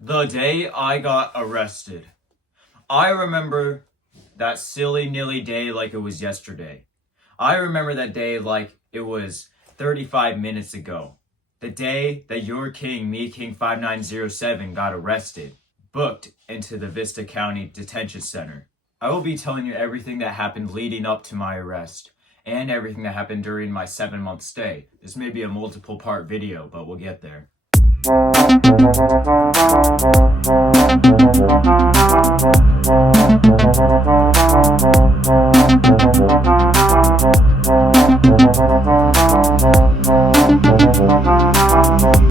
The day I got arrested. I remember that silly nilly day like it was yesterday. I remember that day like it was 35 minutes ago. The day that your king, me King 5907, got arrested, booked into the Vista County Detention Center. I will be telling you everything that happened leading up to my arrest and everything that happened during my 7-month stay. This may be a multiple part video, but we'll get there.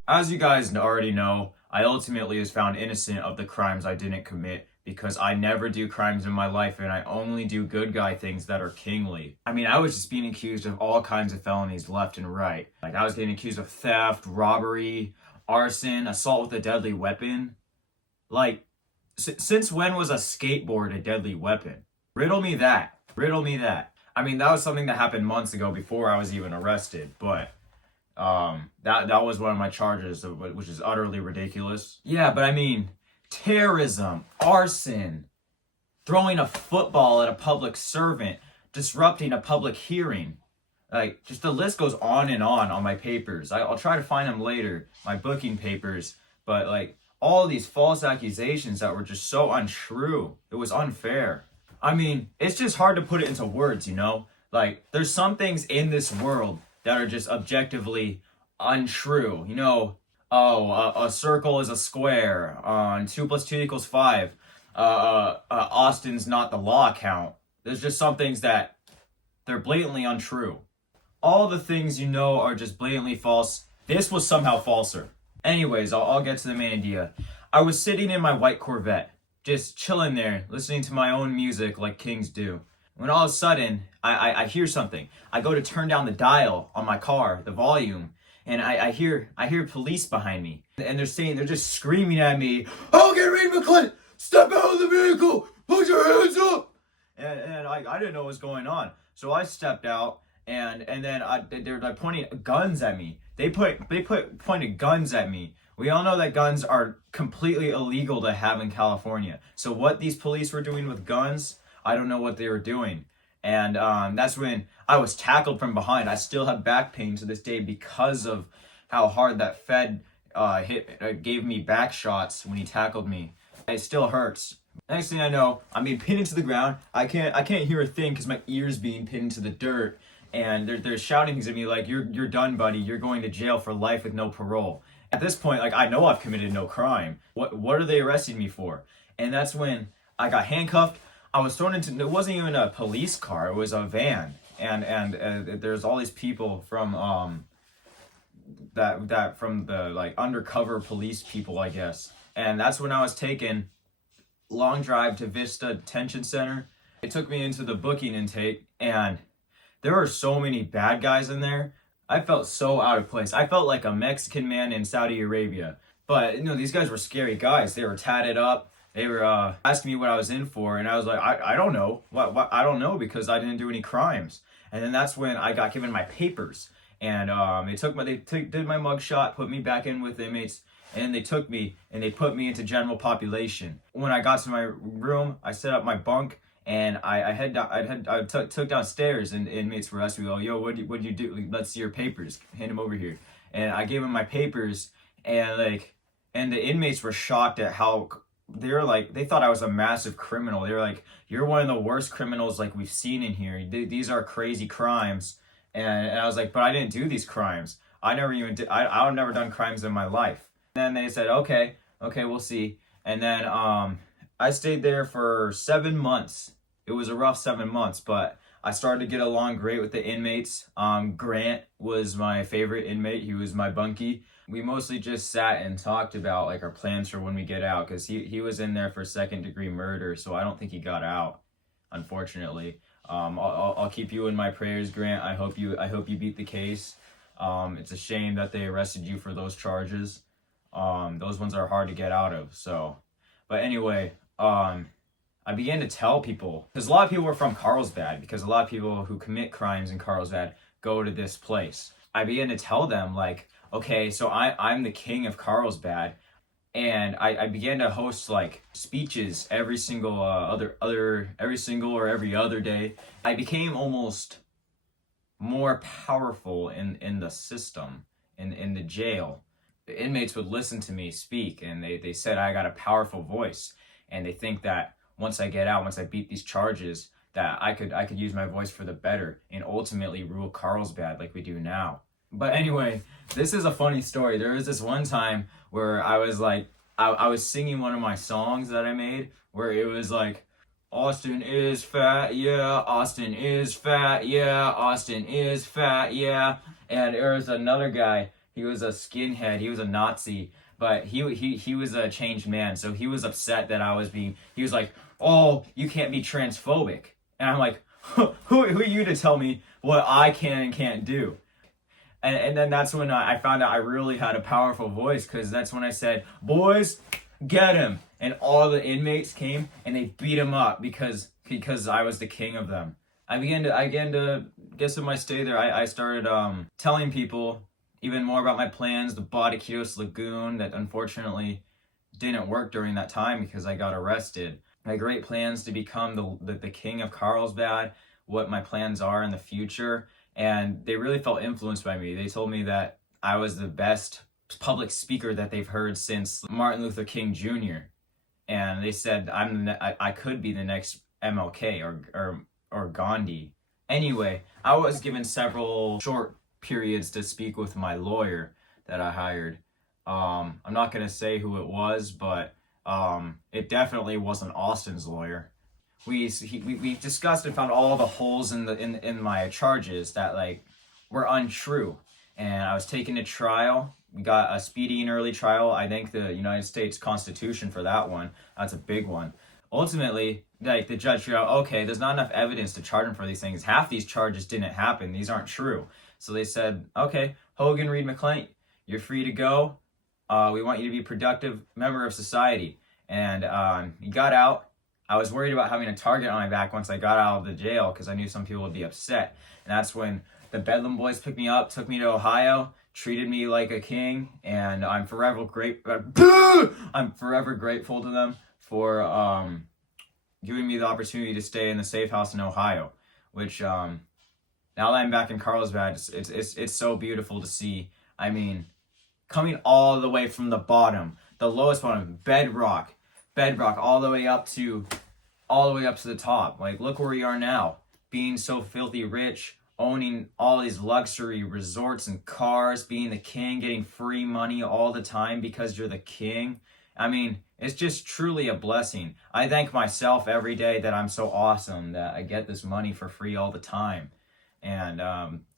As you guys already know, I ultimately was found innocent of the crimes I didn't commit because I never do crimes in my life and I only do good guy things that are kingly. I mean, I was just being accused of all kinds of felonies left and right. Like, I was getting accused of theft, robbery, arson, assault with a deadly weapon. Like, since when was a skateboard a deadly weapon? Riddle me that. Riddle me that. I mean, that was something that happened months ago before I was even arrested, but that was one of my charges, which is utterly ridiculous. Yeah, but I mean, terrorism, arson, throwing a football at a public servant, disrupting a public hearing. Like, just the list goes on my papers. I'll try to find them later, my booking papers, but like, all these false accusations that were just so untrue. It was unfair. I mean, it's just hard to put it into words, you know? Like, there's some things in this world that are just objectively untrue. You know, a circle is a square. 2 + 2 = 5. Austin's not the law count. There's just some things that they're blatantly untrue. All the things you know are just blatantly false. This was somehow falser. Anyways, I'll get to the main idea. I was sitting in my white Corvette, just chilling there, listening to my own music like kings do. When all of a sudden, I hear something. I go to turn down the dial on my car, the volume, and I hear police behind me. And they're just screaming at me, "Oh, get Reed McClellan! Step out of the vehicle! Put your hands up!" And I didn't know what was going on. So I stepped out, and then they're like pointing guns at me. They pointed guns at me. We all know that guns are completely illegal to have in California. So what these police were doing with guns, I don't know what they were doing. And that's when I was tackled from behind. I still have back pain to this day because of how hard that Fed gave me back shots when he tackled me. It still hurts. Next thing I know, I'm being pinned into the ground. I can't hear a thing because my ear's being pinned into the dirt. And they're shouting things at me like, you're done, buddy. You're going to jail for life with no parole. At this point, like, I know I've committed no crime. What are they arresting me for? And that's when I got handcuffed. I was thrown into, it wasn't even a police car, it was a van. And there's all these people from from the like undercover police people, I guess. And that's when I was taken long drive to Vista Detention Center. It took me into the booking intake, and there were so many bad guys in there. I felt so out of place. I felt like a Mexican man in Saudi Arabia. But, you know, these guys were scary guys. They were tatted up. They were asking me what I was in for, and I was like, I don't know. What? I don't know because I didn't do any crimes. And then that's when I got given my papers. And they did my mugshot, put me back in with inmates, and they took me and they put me into general population. When I got to my room, I set up my bunk. And I took downstairs, and inmates were asking me, "Oh, yo, what'd you do? Let's see your papers. Hand them over here." And I gave them my papers, and the inmates were shocked at how they thought I was a massive criminal. They were like, "You're one of the worst criminals like we've seen in here. These are crazy crimes." And I was like, "But I didn't do these crimes. I've never done crimes in my life." And then they said, "Okay, we'll see." And then I stayed there for 7 months. It was a rough 7 months, but I started to get along great with the inmates. Grant was my favorite inmate. He was my bunkie. We mostly just sat and talked about like our plans for when we get out, because he was in there for 2nd-degree murder, so I don't think he got out, unfortunately. I'll keep you in my prayers, Grant. I hope you beat the case. It's a shame that they arrested you for those charges. Those ones are hard to get out of. So, but anyway, I began to tell people, because a lot of people were from Carlsbad, because a lot of people who commit crimes in Carlsbad go to this place. I began to tell them, like, okay, so I'm the king of Carlsbad, and I began to host like speeches every single every single or every other day. I became almost more powerful in the system, in the jail. The inmates would listen to me speak, and they said I got a powerful voice, and they think that once I get out, once I beat these charges, that I could use my voice for the better and ultimately rule Carlsbad like we do now. But anyway, this is a funny story. There was this one time where I was like, I was singing one of my songs that I made where it was like, Austin is fat, yeah, Austin is fat, yeah, Austin is fat, yeah. And there was another guy, he was a skinhead, he was a Nazi, but he was a changed man, so he was upset that he was like, oh, you can't be transphobic. And I'm like, who are you to tell me what I can and can't do? And then that's when I found out I really had a powerful voice, because that's when I said, boys, get him. And all the inmates came and they beat him up because I was the king of them. I began to guess in my stay there, I started telling people even more about my plans, the Bodikios Lagoon that unfortunately didn't work during that time because I got arrested. My great plans to become the king of Carlsbad, what my plans are in the future. And they really felt influenced by me. They told me that I was the best public speaker that they've heard since Martin Luther King Jr. And they said I could be the next MLK or Gandhi. Anyway, I was given several short periods to speak with my lawyer that I hired. I'm not gonna say who it was, but it definitely wasn't Austin's lawyer. We discussed and found all the holes in my charges that like were untrue, and I was taken to trial. We got a speedy and early trial. I thank the United States Constitution for that one. That's a big one. Ultimately, like the judge figured out, okay, there's not enough evidence to charge him for these things. Half these charges didn't happen. These aren't true. So they said, okay, Hogan Reed McClain, you're free to go. We want you to be a productive member of society. And he got out. I was worried about having a target on my back once I got out of the jail because I knew some people would be upset. And that's when the Bedlam Boys picked me up, took me to Ohio, treated me like a king, and I'm forever grateful to them for giving me the opportunity to stay in the safe house in Ohio, which now that I'm back in Carlsbad, it's so beautiful to see. I mean, coming all the way from the bottom, the lowest bottom, bedrock, all the way up to the top. Like, look where we are now, being so filthy rich, owning all these luxury resorts and cars, being the king, getting free money all the time because you're the king. I mean, it's just truly a blessing. I thank myself every day that I'm so awesome that I get this money for free all the time and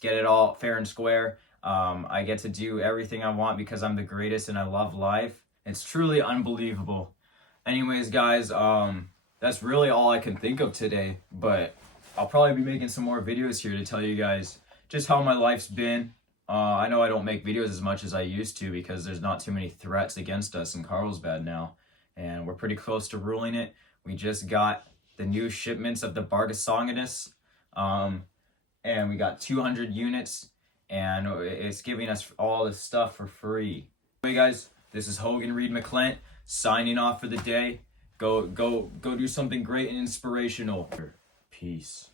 get it all fair and square. I get to do everything I want because I'm the greatest and I love life. It's truly unbelievable. Anyways, guys, that's really all I can think of today, but I'll probably be making some more videos here to tell you guys just how my life's been. I know I don't make videos as much as I used to because there's not too many threats against us in Carlsbad now, and we're pretty close to ruling it. We just got the new shipments of the Bargasonganus, and we got 200 units, and it's giving us all this stuff for free. Anyway, guys, this is Hogan Reed McClain signing off for the day. Go do something great and inspirational. Peace.